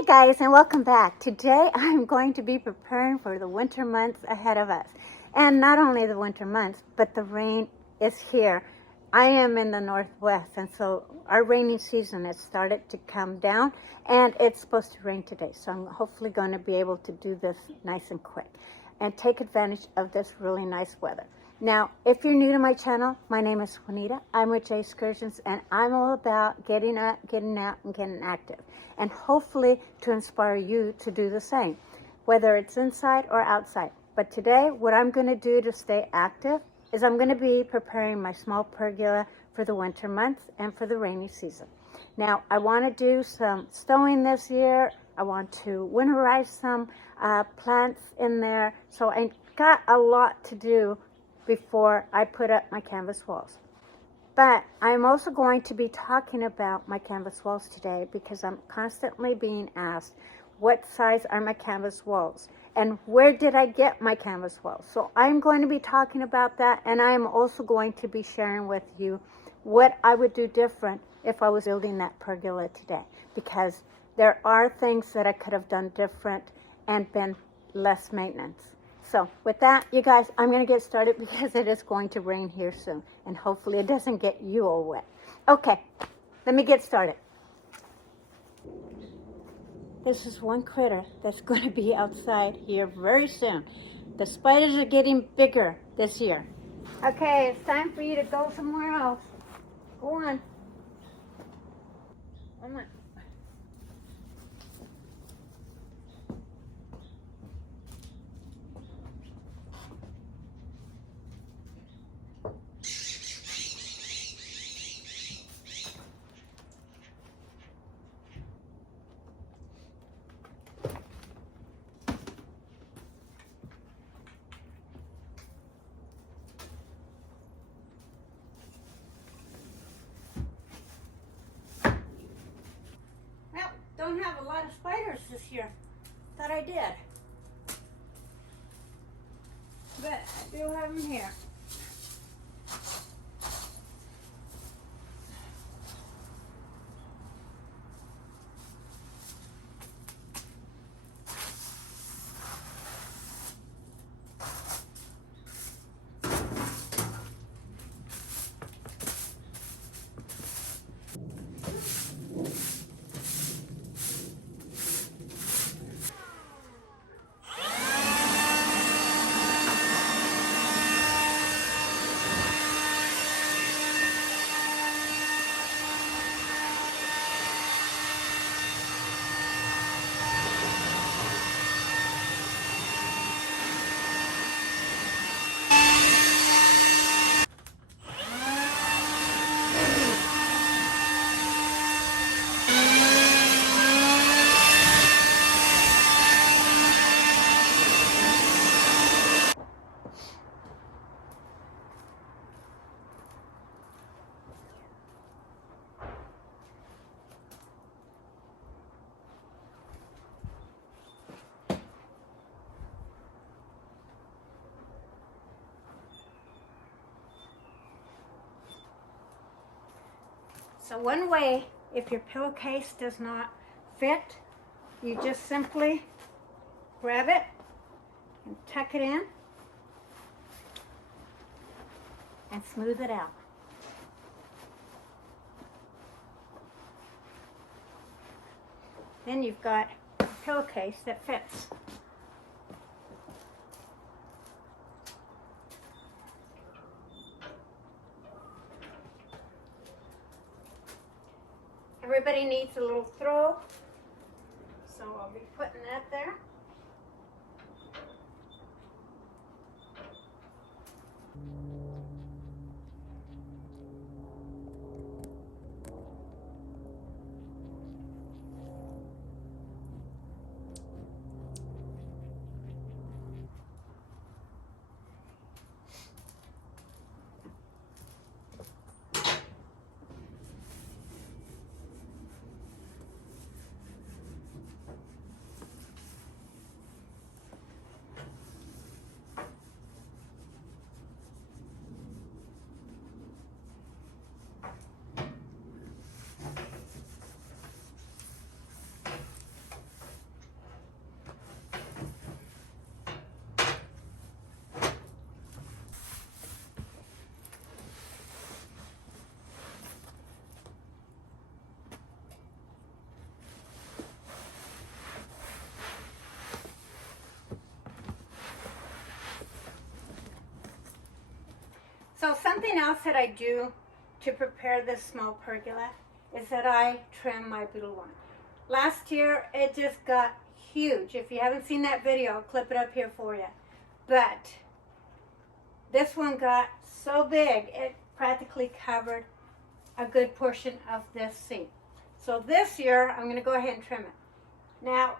Hey guys, and welcome back. Today I'm going to be preparing for the winter months ahead of us. And not only the winter months, but the rain is here. I am in the Northwest, and so our rainy season has started to come down, and it's supposed to rain today. So I'm hopefully going to be able to do this nice and quick and take advantage of this really nice weather. Now, if you're new to my channel, my name is Juanita. I'm with J Excursions, and I'm all about getting out, and getting active, and hopefully to inspire you to do the same, whether it's inside or outside. But today, what I'm going to do to stay active is I'm going to be preparing my small pergola for the winter months and for the rainy season. Now, I want to do some stowing this year. I want to winterize some plants in there. So I got a lot to do before I put up my canvas walls. But I'm also going to be talking about my canvas walls today because I'm constantly being asked, what size are my canvas walls? And where did I get my canvas walls? So I'm going to be talking about that, and I'm also going to be sharing with you what I would do different if I was building that pergola today, because there are things that I could have done different and been less maintenance. So with that, you guys, I'm going to get started because it is going to rain here soon, and hopefully it doesn't get you all wet. Okay, let me get started. This is one critter that's going to be outside here very soon. The spiders are getting bigger this year. Okay, it's time for you to go somewhere else. Go on. Come on. Well, don't have a lot of spiders this year. Thought I did. But I do have them here. So one way, if your pillowcase does not fit, you just simply grab it and tuck it in and smooth it out. Then you've got a pillowcase that fits. Everybody needs a little throw, so I'll be putting that there. Something else that I do to prepare this small pergola is that I trim my Abutilon. Last year, it just got huge. If you haven't seen that video, I'll clip it up here for you. But this one got so big, it practically covered a good portion of this seat. So this year, I'm going to go ahead and trim it. Now,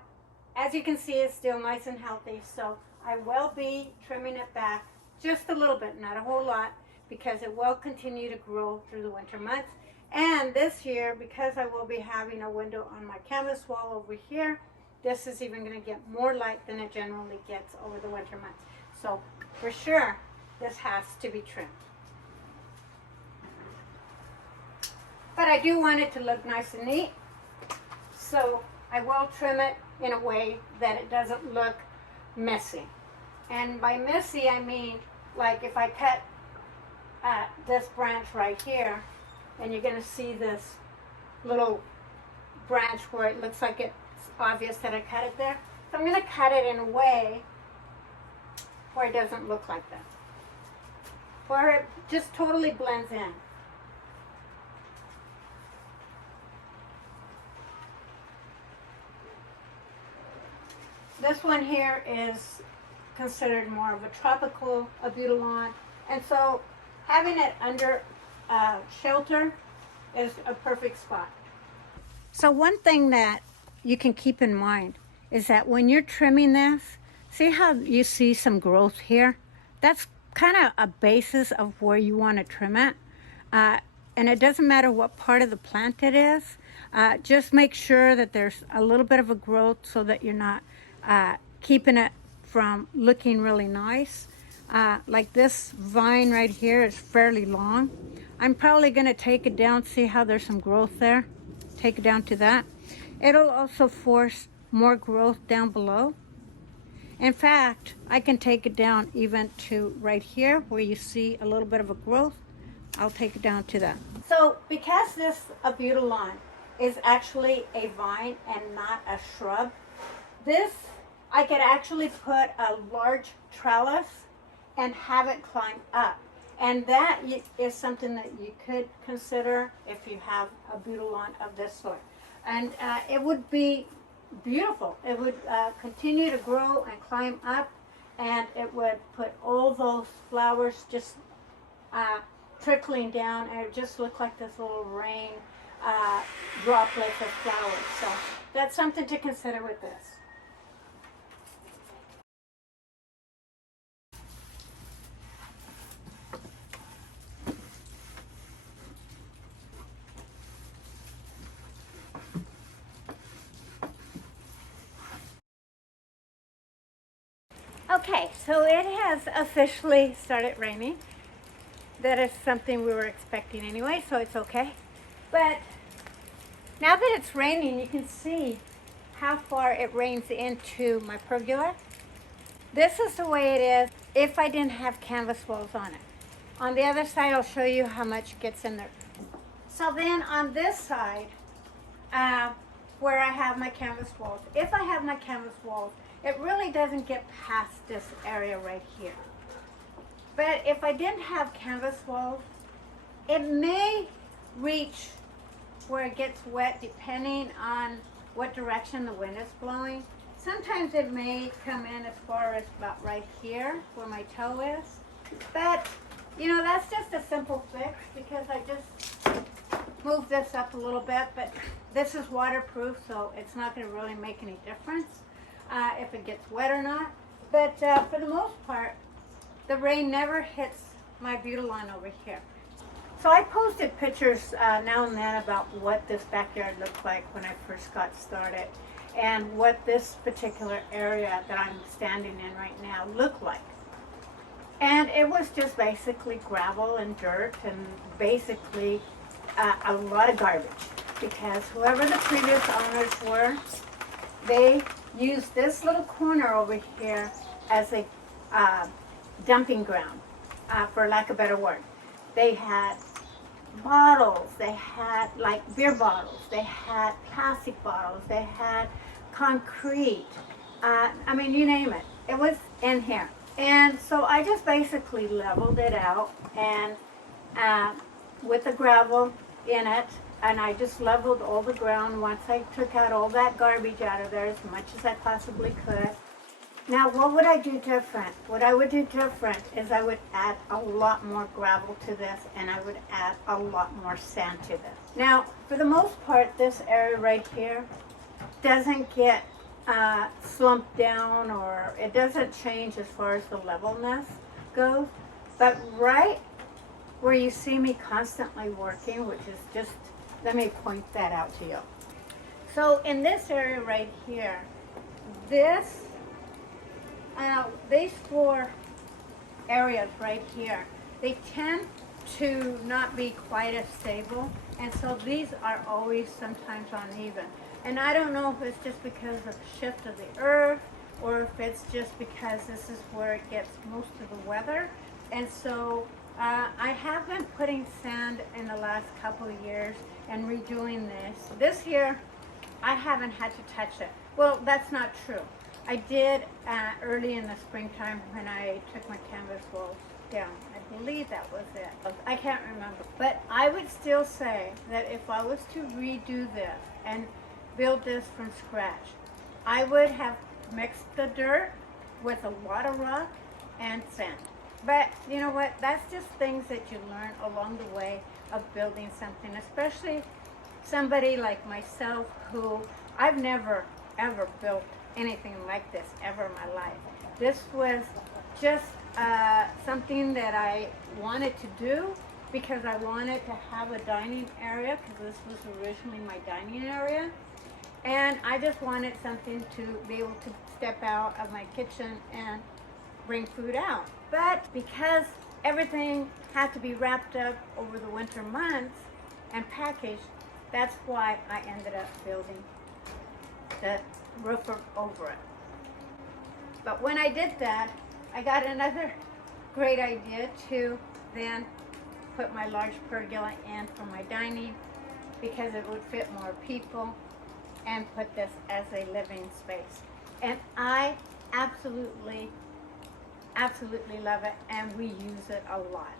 as you can see, it's still nice and healthy, so I will be trimming it back just a little bit, not a whole lot, because it will continue to grow through the winter months. And this year, because I will be having a window on my canvas wall over here, this is even going to get more light than it generally gets over the winter months. So for sure, this has to be trimmed. But I do want it to look nice and neat, so I will trim it in a way that it doesn't look messy. And by messy, I mean, like if I cut this branch right here, and you're going to see this little branch where it looks like it's obvious that I cut it there. So I'm going to cut it in a way where it doesn't look like that, where it just totally blends in. This one here is considered more of a tropical Abutilon, and so having it under shelter is a perfect spot. So one thing that you can keep in mind is that when you're trimming this, see how you see some growth here? That's kind of a basis of where you want to trim it. And it doesn't matter what part of the plant it is. Just make sure that there's a little bit of a growth so that you're not keeping it from looking really nice. Like this vine right here is fairly long. I'm probably going to take it down, see how there's some growth there. Take it down to that. It'll also force more growth down below. In fact, I can take it down even to right here where you see a little bit of a growth. I'll take it down to that. So because this Abutilon is actually a vine and not a shrub, this I could actually put a large trellis and have it climb up. And that is something that you could consider if you have a Abutilon of this sort. And it would be beautiful. It would continue to grow and climb up, and it would put all those flowers just trickling down, and it would just look like this little rain droplets of flowers. So that's something to consider with this. Okay, so it has officially started raining. That is something we were expecting anyway, so it's okay. But now that it's raining, you can see how far it rains into my pergola. This is the way it is if I didn't have canvas walls on it. On the other side, I'll show you how much gets in there. So then on this side, where I have my canvas walls, if I have my canvas walls, it really doesn't get past this area right here. But if I didn't have canvas walls, it may reach where it gets wet depending on what direction the wind is blowing. Sometimes it may come in as far as about right here where my toe is. But, you know, that's just a simple fix because I just move this up a little bit. But this is waterproof, so it's not going to really make any difference if it gets wet or not. But for the most part, the rain never hits my Abutilon over here. So I posted pictures now and then about what this backyard looked like when I first got started and what this particular area that I'm standing in right now looked like. And it was just basically gravel and dirt and basically a lot of garbage because whoever the previous owners were, they used this little corner over here as a dumping ground, for lack of a better word. They had bottles, they had like beer bottles, they had plastic bottles, they had concrete, I mean, you name it. It was in here. And so I just basically leveled it out and uh, with the gravel in it, and I just leveled all the ground once I took out all that garbage out of there as much as I possibly could. Now, what would I do different? What I would do different is I would add a lot more gravel to this, and I would add a lot more sand to this. Now, for the most part, this area right here doesn't get slumped down, or it doesn't change as far as the levelness goes. But right where you see me constantly working, which is just, let me point that out to you. So in this area right here, these four areas right here, they tend to not be quite as stable, and so these are always sometimes uneven. And I don't know if it's just because of the shift of the earth, or if it's just because this is where it gets most of the weather. And so I have been putting sand in the last couple of years and redoing this. This year, I haven't had to touch it. Well, that's not true. I did early in the springtime when I took my canvas walls down. I believe that was it. I can't remember. But I would still say that if I was to redo this and build this from scratch, I would have mixed the dirt with a lot of rock and sand. But you know what? That's just things that you learn along the way of building something, especially somebody like myself who I've never ever built anything like this ever in my life. This was just something that I wanted to do because I wanted to have a dining area, because this was originally my dining area. And I just wanted something to be able to step out of my kitchen and bring food out. But because everything had to be wrapped up over the winter months and packaged, that's why I ended up building the roof over it. But when I did that, I got another great idea to then put my large pergola in for my dining, because it would fit more people, and put this as a living space. And I absolutely love it, and we use it a lot.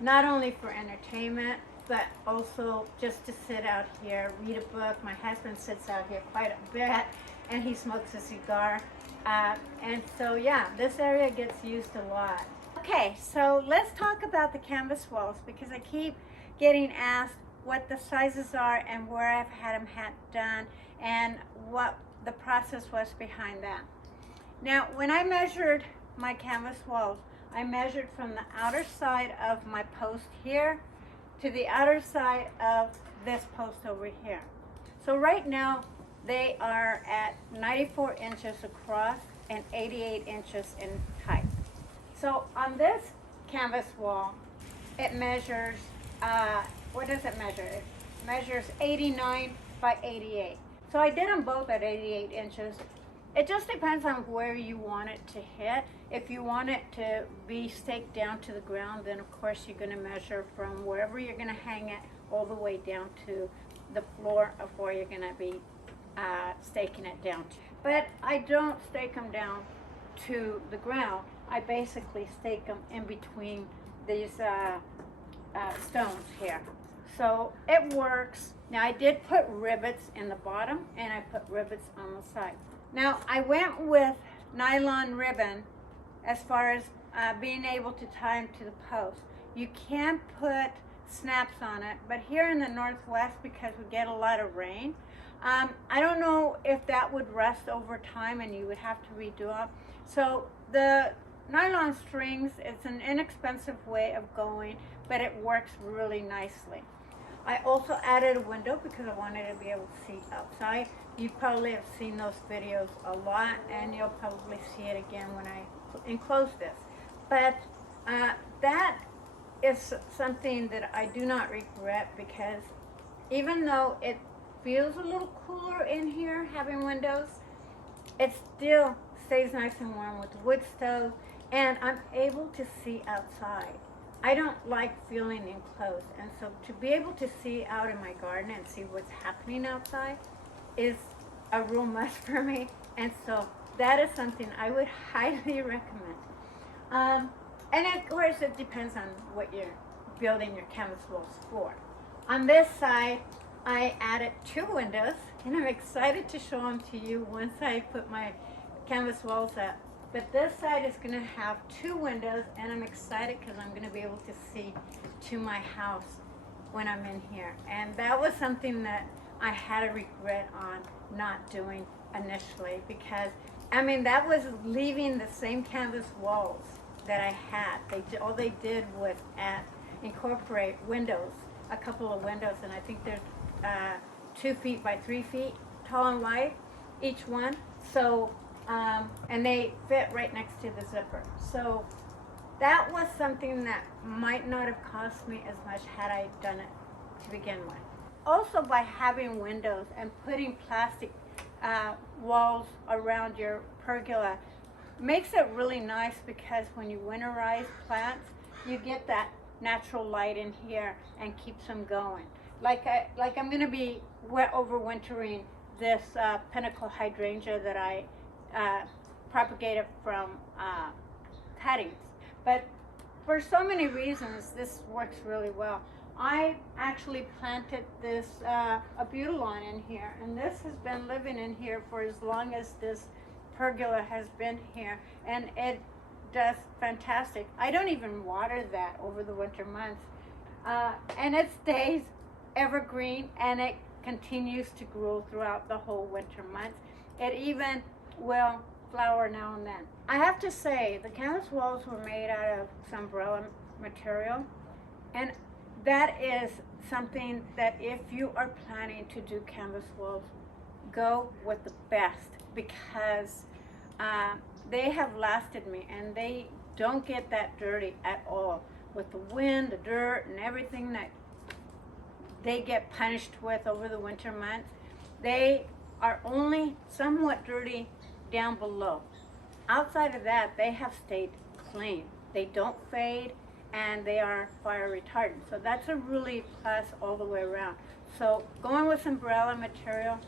Not only for entertainment, but also just to sit out here, read a book. My husband sits out here quite a bit, and he smokes a cigar. And so yeah, this area gets used a lot. Okay, so let's talk about the canvas walls, because I keep getting asked what the sizes are and where I've had them done and what the process was behind that. Now, when I measured my canvas walls, I measured from the outer side of my post here to the outer side of this post over here. So right now they are at 94 inches across and 88 inches in height. So on this canvas wall, it measures, what does it measure? It measures 89 by 88. So I did them both at 88 inches. It just depends on where you want it to hit. If you want it to be staked down to the ground, then of course you're going to measure from wherever you're going to hang it all the way down to the floor of where you're going to be staking it down to. But I don't stake them down to the ground. I basically stake them in between these stones here. So it works. Now I did put rivets in the bottom, and I put rivets on the side. Now I went with nylon ribbon as far as being able to tie them to the post. You can put snaps on it, but here in the Northwest, because we get a lot of rain, I don't know if that would rust over time and you would have to redo it. So the nylon strings, it's an inexpensive way of going, but it works really nicely. I also added a window because I wanted to be able to see outside. You probably have seen those videos a lot, and you'll probably see it again when I enclose this. But that is something that I do not regret, because even though it feels a little cooler in here having windows, it still stays nice and warm with the wood stove, and I'm able to see outside. I don't like feeling enclosed, and so to be able to see out in my garden and see what's happening outside is a real must for me, and so that is something I would highly recommend. And of course it depends on what you're building your canvas walls for. On this side, I added 2 windows, and I'm excited to show them to you once I put my canvas walls up. But this side is going to have 2 windows, and I'm excited because I'm going to be able to see to my house when I'm in here. And that was something that I had a regret on not doing initially, because I mean that was leaving the same canvas walls that I had. All they did was incorporate windows, a couple of windows, and I think they're 2 feet by 3 feet tall and wide, each one. So and they fit right next to the zipper. So that was something that might not have cost me as much had I done it to begin with. Also, by having windows and putting plastic walls around your pergola makes it really nice, because when you winterize plants, you get that natural light in here and keeps them going. Like I'm going to be overwintering this pinnacle hydrangea that I propagated from cuttings. But for so many reasons, this works really well. I actually planted this Abutilon in here, and this has been living in here for as long as this pergola has been here, and it does fantastic. I don't even water that over the winter months, and it stays evergreen, and it continues to grow throughout the whole winter months. It even will flower now and then. I have to say, the canvas walls were made out of umbrella material, and that is something that if you are planning to do canvas walls, go with the best, because they have lasted me, and they don't get that dirty at all. With the wind, the dirt, and everything that they get punished with over the winter months, they are only somewhat dirty down below. Outside of that, they have stayed clean. They don't fade, and they are fire retardant. So that's a really plus all the way around. So going with umbrella material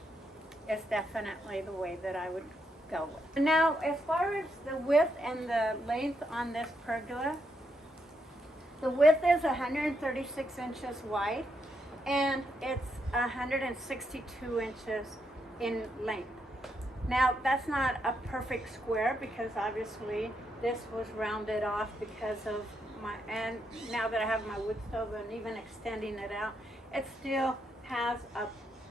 is definitely the way that I would go with. Now, as far as the width and the length on this pergola, the width is 136 inches wide, and it's 162 inches in length. Now, that's not a perfect square, because obviously this was rounded off because of and now that I have my wood stove and even extending it out, it still has a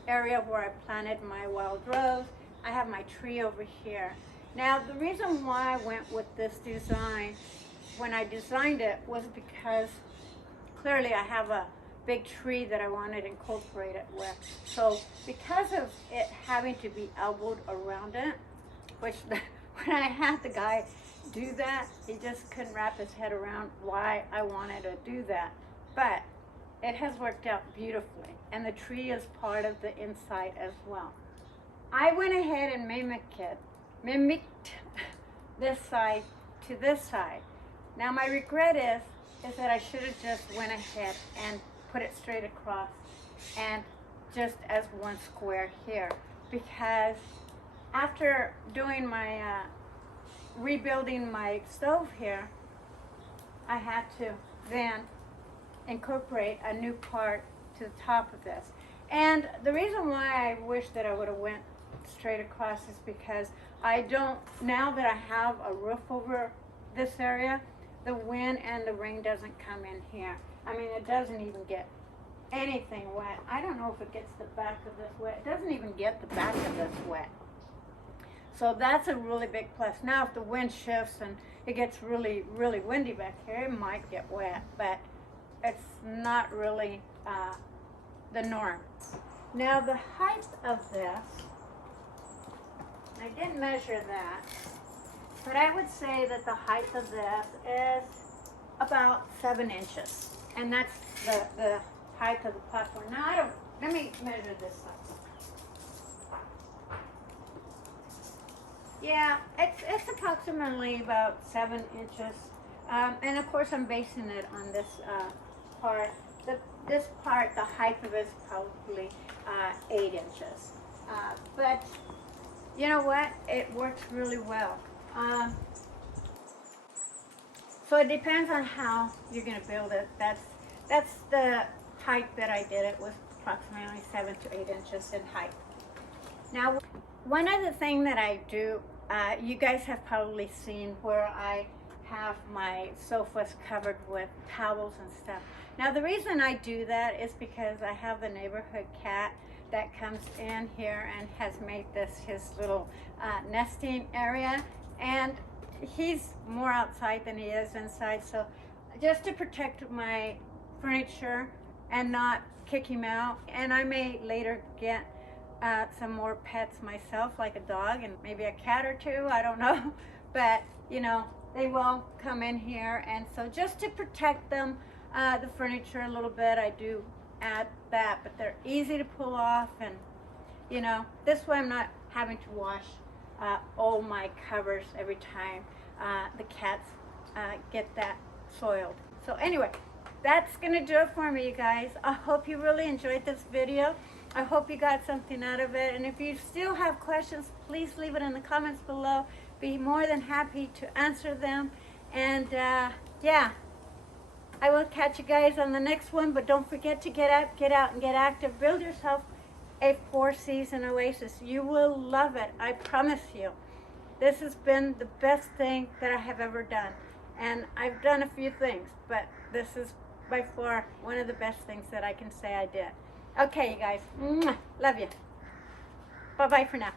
area where I planted my wild rose. I have my tree over here. Now, the reason why I went with this design when I designed it was because clearly I have a big tree that I wanted incorporated with. So because of it having to be elbowed around it, which when I had the guy do that, he just couldn't wrap his head around why I wanted to do that. But it has worked out beautifully, and the tree is part of the inside as well. I went ahead and mimicked this side to this side. Now my regret is that I should have just went ahead and put it straight across and just as one square here, because after doing my rebuilding my stove here, I had to then incorporate a new part to the top of this. And the reason why I wish that I would have went straight across is because I don't, now that I have a roof over this area, the wind and the rain doesn't come in here. I mean, it doesn't even get anything wet. I don't know if it gets the back of this wet. It doesn't even get the back of this wet. So that's a really big plus. Now, if the wind shifts and it gets really, really windy back here, it might get wet, but it's not really the norm. Now, the height of this, I didn't measure that, but I would say that the height of this is about 7 inches. And that's the height of the platform. Now, let me measure this side. Yeah, it's approximately about 7 inches. And of course I'm basing it on this part. This part, the height of it is probably 8 inches. But you know what? It works really well. So it depends on how you're going to build it. That's that's the height that I did. It was approximately 7 to 8 inches in height. Now, one other thing that I do, you guys have probably seen where I have my sofas covered with towels and stuff. Now, the reason I do that is because I have the neighborhood cat that comes in here and has made this his little nesting area, and he's more outside than he is inside. So just to protect my furniture and not kick him out, and I may later get some more pets myself, like a dog and maybe a cat or two, I don't know, but you know, they will come in here, and so just to protect them, the furniture a little bit, I do add that, but they're easy to pull off, and you know, this way I'm not having to wash all my covers every time the cats get that soiled. So anyway, that's gonna do it for me, you guys. I hope you really enjoyed this video. I hope you got something out of it, and if you still have questions, please leave it in the comments below. Be more than happy to answer them. And yeah, I will catch you guys on the next one, but don't forget to get out and get active. Build yourself a 4-season oasis. You will love it, I promise you. This has been the best thing that I have ever done, and I've done a few things, but this is by far one of the best things that I can say I did. Okay, you guys, love you. Bye-bye for now.